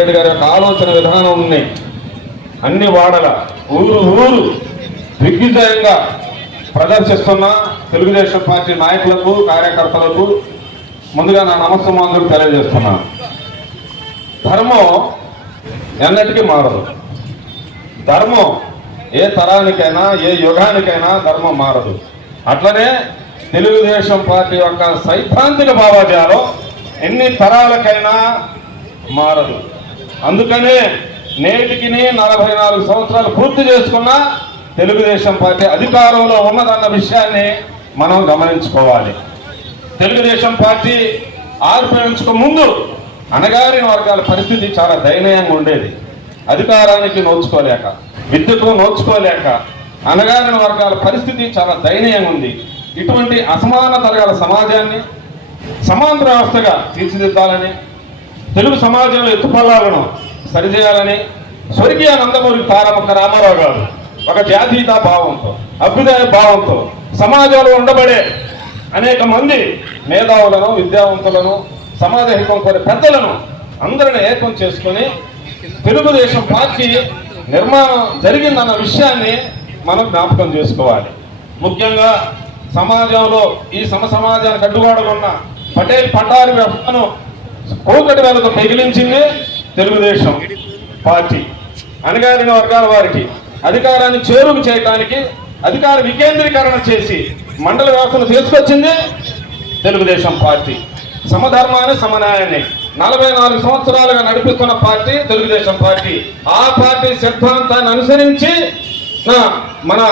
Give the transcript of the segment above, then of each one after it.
రెడ్డి గారి యొక్క ఆలోచన విధానాన్ని అన్ని వాడల ఊరు దిగ్విజయంగా ప్రదర్శిస్తున్న తెలుగుదేశం పార్టీ నాయకులకు కార్యకర్తలకు ముందుగా నా నమస్కారం తెలియజేస్తున్నాను. ధర్మం ఎన్నటికీ మారదు. ధర్మం ఏ తరానికైనా ఏ యుగానికైనా ధర్మం మారదు. అట్లనే తెలుగుదేశం పార్టీ యొక్క సైద్ధాంతిక భావజాలం ఎన్ని తరాలకైనా మారదు. అందుకనే నేటికి 44 సంవత్సరాలు పూర్తి చేసుకున్న తెలుగుదేశం పార్టీ అధికారంలో ఉన్నదన్న విషయాన్ని మనం గమనించుకోవాలి. తెలుగుదేశం పార్టీ ఆవిర్భవించక ముందు అణగారిన వర్గాల పరిస్థితి చాలా దయనీయంగా ఉండేది. అధికారానికి నోచుకోలేక, విద్యకు నోచుకోలేక అణగారిన వర్గాల పరిస్థితి చాలా దయనీయంగా ఉంది. ఇటువంటి అసమానత గల సమాజాన్ని సమాంతర వ్యవస్థగా తీర్చిదిద్దాలని, తెలుగు సమాజంలో ఎత్తుపల్లాలను సరిచేయాలని స్వర్గీయ నందమూరి తారక రామారావు గారు ఒక జాతీయత భావంతో, అభ్యుదయ భావంతో సమాజంలో ఉండబడే అనేక మంది మేధావులను, విద్యావంతులను, సమాజ హితం కోరే పెద్దలను అందరిని ఏకం చేసుకొని తెలుగుదేశం పార్టీ నిర్మాణం జరిగిందన్న విషయాన్ని మనం జ్ఞాపకం చేసుకోవాలి. ముఖ్యంగా సమాజంలో ఈ సమాజానికి అడ్డుగోడలున్న పటేల్ పటారి వ్యవస్థను కోకటి వేలతో పెగిలించింది తెలుగుదేశం పార్టీ. అణగారిన వర్గాల వారికి అధికారాన్ని చేరువు చేయడానికి అధికార వికేంద్రీకరణ చేసి మండల వ్యవస్థను తీసుకొచ్చింది తెలుగుదేశం పార్టీ. సమధర్మాన్ని, సమన్యాయాన్ని 44 సంవత్సరాలుగా నడిపిస్తున్న పార్టీ తెలుగుదేశం పార్టీ. ఆ పార్టీ సిద్ధాంతాన్ని అనుసరించి మన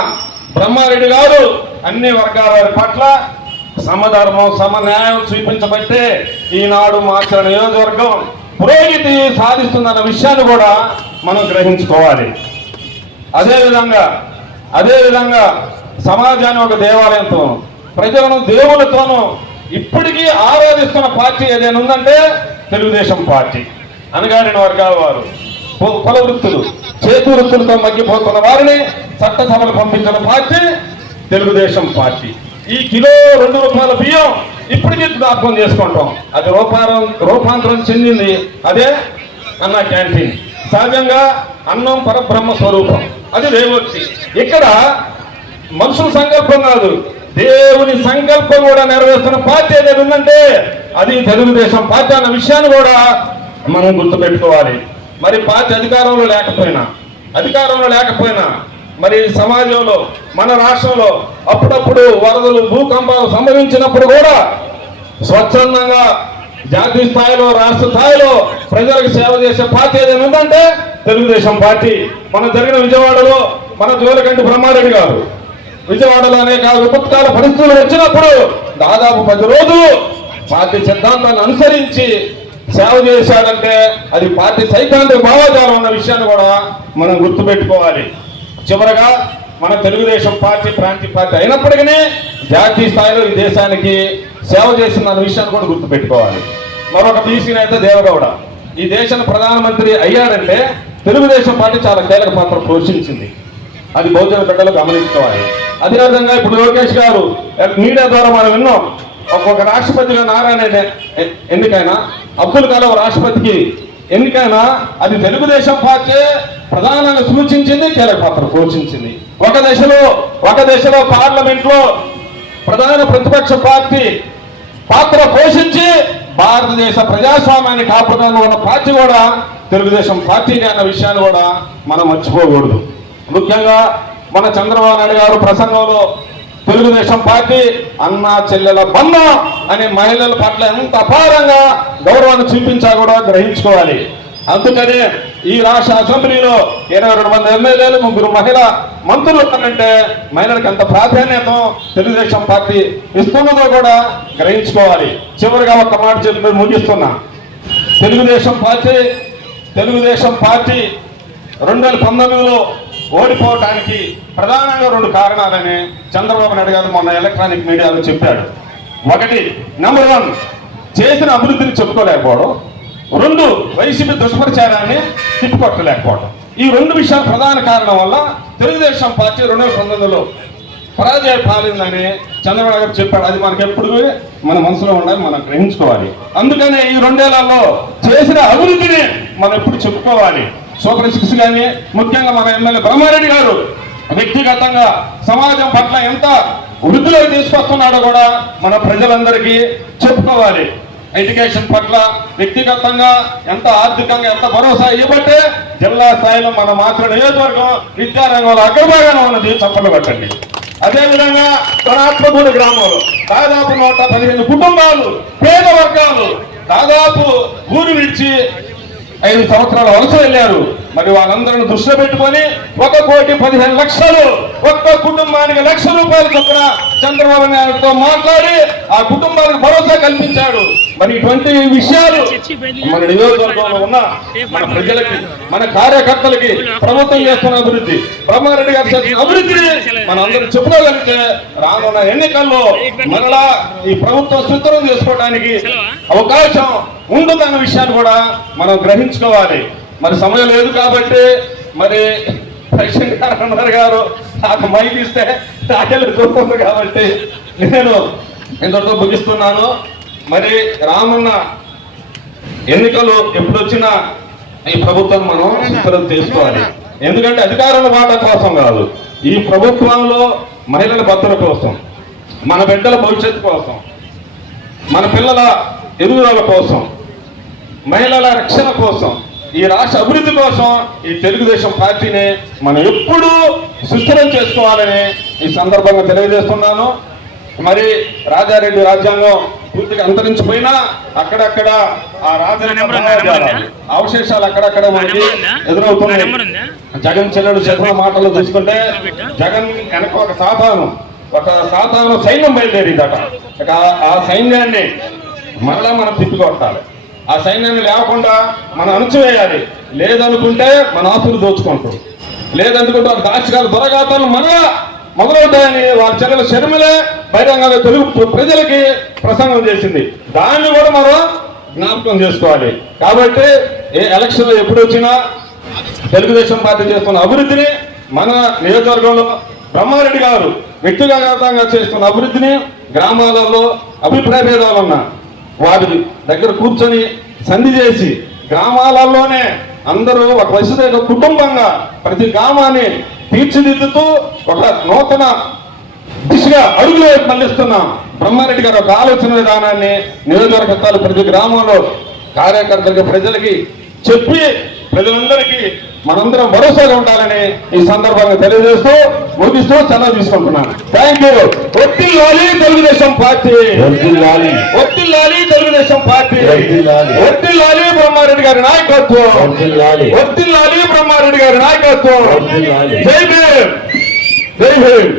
బ్రహ్మారెడ్డి గారు అన్ని వర్గాల వారి పట్ల సమధర్మం, సమన్యాయం చూపించబట్టే ఈనాడు మార్చిన నియోజకవర్గం పురోగతి సాధిస్తుందన్న విషయాన్ని కూడా మనం గ్రహించుకోవాలి. అదేవిధంగా సమాజాన్ని ఒక దేవాలయంతో, ప్రజలను దేవులతోనూ ఇప్పటికీ ఆరాధిస్తున్న పార్టీ ఏదైనా ఉందంటే తెలుగుదేశం పార్టీ. అణగారిన వర్గాల వారు, కుల వృత్తులు, చేతి వృత్తులతో మగ్గిపోతున్న వారిని చట్టసభలు పంపించిన పార్టీ తెలుగుదేశం పార్టీ. ఈ కిలో 2 రూపాయల బియ్యం ఇప్పటికీ జ్ఞాపకం చేసుకుంటాం. అది రూపాంతరం చెందింది అదే అన్న క్యాంటీన్. సహజంగా అన్నం పరబ్రహ్మ స్వరూపం, అది దేవోక్తి. ఇక్కడ మనుషుల సంకల్పం కాదు, దేవుని సంకల్పం కూడా నెరవేరుస్తున్న పార్టీ ఏదైనా ఉందంటే అది తెలుగుదేశం పార్టీ అన్న విషయాన్ని కూడా మనం గుర్తుపెట్టుకోవాలి. మరి పార్టీ అధికారంలో లేకపోయినా మరి సమాజంలో, మన రాష్ట్రంలో అప్పుడప్పుడు వరదలు, భూకంపాలు సంభవించినప్పుడు కూడా స్వచ్ఛందంగా జాతీయ స్థాయిలో, రాష్ట్ర స్థాయిలో ప్రజలకు సేవ చేసే పార్టీ ఏదైనా ఉందంటే తెలుగుదేశం పార్టీ. మన జరిగిన విజయవాడలో మన జోలకంటి బ్రహ్మారెడ్డి గారు విజయవాడలో అనేక విపత్కాల పరిస్థితులు వచ్చినప్పుడు దాదాపు 10 రోజులు పార్టీ సిద్ధాంతాన్ని అనుసరించి సేవ చేశాడంటే అది పార్టీ సైద్ధాంతిక భావజాలం అన్న విషయాన్ని కూడా మనం గుర్తుపెట్టుకోవాలి. చివరగా మన తెలుగుదేశం పార్టీ ప్రాంతీయ పార్టీ అయినప్పటికీ జాతీయ స్థాయిలో ఈ దేశానికి సేవ చేసిందన్న విషయాన్ని కూడా గుర్తుపెట్టుకోవాలి. మరొక బీసీ నేత దేవగౌడ ఈ దేశానికి ప్రధానమంత్రి అయ్యాడంటే తెలుగుదేశం పార్టీ చాలా కీలక పాత్ర పోషించింది. అది బహుజన బిడ్డలు గమనించుకోవాలి. అదేవిధంగా ఇప్పుడు లోకేష్ గారు మీడియా ద్వారా మనం విన్నాం, ఒక్కొక్క రాష్ట్రపతిగా నారాయణ ఎన్నికైనా, అబ్దుల్ కలాం రాష్ట్రపతికి ఎన్నికైనా అది తెలుగుదేశం పార్టీ ప్రధానంగా సూచించింది, కీలక పాత్ర పోషించింది. ఒక దశలో పార్లమెంట్ లో ప్రధాన ప్రతిపక్ష పార్టీ పాత్ర పోషించి భారతదేశ ప్రజాస్వామ్యాన్ని కాపాడుతూ ఉన్న పార్టీ కూడా తెలుగుదేశం పార్టీ అన్న విషయాన్ని కూడా మనం మర్చిపోకూడదు. ముఖ్యంగా మన చంద్రబాబు నాయుడు గారు ప్రసంగంలో తెలుగుదేశం పార్టీ అన్నా చెల్లెల బంధం అనే మహిళల పట్ల ఎంత అపారంగా గౌరవాన్ని చూపించా కూడా గ్రహించుకోవాలి. అందుకనే ఈ రాష్ట్ర అసెంబ్లీలో 22 మంది ఎమ్మెల్యేలు, 3 మహిళా మంత్రులు ఉన్నారంటే మహిళలకు ఎంత ప్రాధాన్యత తెలుగుదేశం పార్టీ ఇస్తున్నదో కూడా గ్రహించుకోవాలి. చివరిగా ఒక మాట చెప్పి ముగిస్తున్నా. తెలుగుదేశం పార్టీ 2019లో ఓడిపోవటానికి ప్రధానంగా 2 కారణాలని చంద్రబాబు నాయుడు గారు మొన్న ఎలక్ట్రానిక్ మీడియాలో చెప్పాడు. 1 నెంబర్ 1 చేసిన అభివృద్ధిని చెప్పుకోలేకపోవడం, 2 వైసీపీ దుష్ప్రచారాన్ని తిప్పికొట్టలేకపోవడం. ఈ 2 విషయాలు ప్రధాన కారణం వల్ల తెలుగుదేశం పార్టీ 2019లో పరాజయ పాలిందని చంద్రబాబు గారు చెప్పాడు. అది మనకి ఎప్పుడు మన మనసులో ఉండాలి, మనం గ్రహించుకోవాలి. అందుకనే ఈ 2 ఏళ్లలో చేసిన అభివృద్ధిని మనం ఎప్పుడు చెప్పుకోవాలి. సూపర్ 6 కానీ ముఖ్యంగా మన ఎమ్మెల్యే బ్రహ్మారెడ్డి గారు వ్యక్తిగతంగా సమాజం పట్ల ఎంత వృద్ధిలోకి తీసుకొస్తున్నాడో కూడా మన ప్రజలందరికీ చెప్పుకోవాలి. ఎడ్యుకేషన్ పట్ల వ్యక్తిగతంగా ఎంత ఆర్థికంగా ఎంత భరోసా ఇవ్వబట్టే జిల్లా స్థాయిలో మన మాత్రం నియోజకవర్గం విద్యారంగంలో అగ్రభాగాన ఉన్నది, చప్పట్లు పెట్టండి. అదేవిధంగా కొనాత్మగూడు గ్రామంలో దాదాపు 115 కుటుంబాలు పేద వర్గాలు దాదాపు ఊరు విడిచి 5 సంవత్సరాల వలస వెళ్ళారు. మరి వాళ్ళందరిని దృష్టిలో పెట్టుకొని 1,15,00,000 ఒక్క కుటుంబానికి ₹1,00,000 చొప్పున చంద్రబాబు నాయుడుతో మాట్లాడి ఆ కుటుంబానికి భరోసా కల్పించాడు. మరి ఇటువంటి విషయాలు మన నియోజకవర్గంలో ఉన్న మన ప్రజలకి, మన కార్యకర్తలకి ప్రభుత్వం చేస్తున్న అభివృద్ధి, బ్రహ్మారెడ్డి గారు చేస్తున్న అభివృద్ధిని మనందరూ చెప్పుకోగలిగితే రానున్న ఎన్నికల్లో మరలా ఈ ప్రభుత్వం సుస్థిరం చేసుకోవడానికి అవకాశం ఉంటుందన్న విషయాన్ని కూడా మనం గ్రహించుకోవాలి. మరి సమయం లేదు కాబట్టి మరి ప్రెసిడెంట్ గారు అన్నారు గారు నాకు మైక్ ఇస్తే తాకెళ్ళి చూస్తుంది కాబట్టి నేను ఇంతటితో ముగిస్తున్నాను. మరి రానున్న ఎన్నికలు ఎప్పుడు వచ్చినా ఈ ప్రభుత్వం మనం సుస్థిరం చేసుకోవాలి. ఎందుకంటే అధికారుల మాట కోసం కాదు, ఈ ప్రభుత్వంలో మహిళల భద్రత కోసం, మన బిడ్డల భవిష్యత్తు కోసం, మన పిల్లల ఎదుగుదల కోసం, మహిళల రక్షణ కోసం, ఈ రాష్ట్ర అభివృద్ధి కోసం ఈ తెలుగుదేశం పార్టీని మనం ఎప్పుడూ సుస్థిరం చేసుకోవాలని ఈ సందర్భంగా తెలియజేస్తున్నాను. మరి రాజారెడ్డి రాజ్యాంగం పూర్తిగా అంతరించిపోయినా అక్కడక్కడ ఆ రాజారెడ్డి అవశేషాలు అక్కడక్కడ మనకి ఎదురవుతున్నాయి. జగన్ చెల్లెడు చెప్పిన మాటలు చూసుకుంటే జగన్ వెనక ఒక సాతాను సైన్యం బయలుదేరిందట. ఆ సైన్యాన్ని మరలా మనం తిప్పికొట్టాలి. ఆ సైన్యాన్ని లేకుండా మనం అణచివేయాలి. లేదనుకుంటే మన ఆస్తులు దోచుకుంటాం, లేదనుకుంటే వారి దాచికాల దొరగాతాలు మరలా మొదలవుతాయని వారి చెల్లెల షర్మిలే బహిరంగంగా తెలుగు ప్రజలకి ప్రసంగం చేసింది. దాన్ని కూడా మనం జ్ఞాపకం చేసుకోవాలి. కాబట్టి ఏ ఎలక్షన్లో ఎప్పుడు వచ్చినా తెలుగుదేశం పార్టీ చేస్తున్న అభివృద్ధిని, మన నియోజకవర్గంలో బ్రహ్మారెడ్డి గారు వ్యక్తిగతంగా చేస్తున్న అభివృద్ధిని, గ్రామాలలో అభిప్రాయ భేదాలున్నా వారి దగ్గర కూర్చొని సంధి చేసి గ్రామాలలోనే అందరూ ఒక వయసు కుటుంబంగా ప్రతి గ్రామాన్ని తీర్చిదిద్దుతూ ఒక నూతన దిశగా అడుగులు మళ్లిస్తున్న బ్రహ్మారెడ్డి గారు ఒక ఆలోచన విధానాన్ని నియోజకవర్గాలు ప్రతి గ్రామంలో కార్యకర్తలకి, ప్రజలకి చెప్పి ప్రజలందరికీ మనందరం భరోసాగా ఉండాలని ఈ సందర్భంగా తెలియజేస్తూ ముగిస్తూ సెలవు తీసుకుంటున్నాను. Thank you. ఒత్తిల్లాలి తెలుగుదేశం పార్టీ, ఒత్తిల్లాలి తెలుగుదేశం పార్టీ, ఒత్తిల్లాలి బ్రహ్మారెడ్డి గారి నాయకత్వం, ఒత్తిల్లాలి బ్రహ్మారెడ్డి గారి నాయకత్వం. జై భీమ్, జై భీమ్.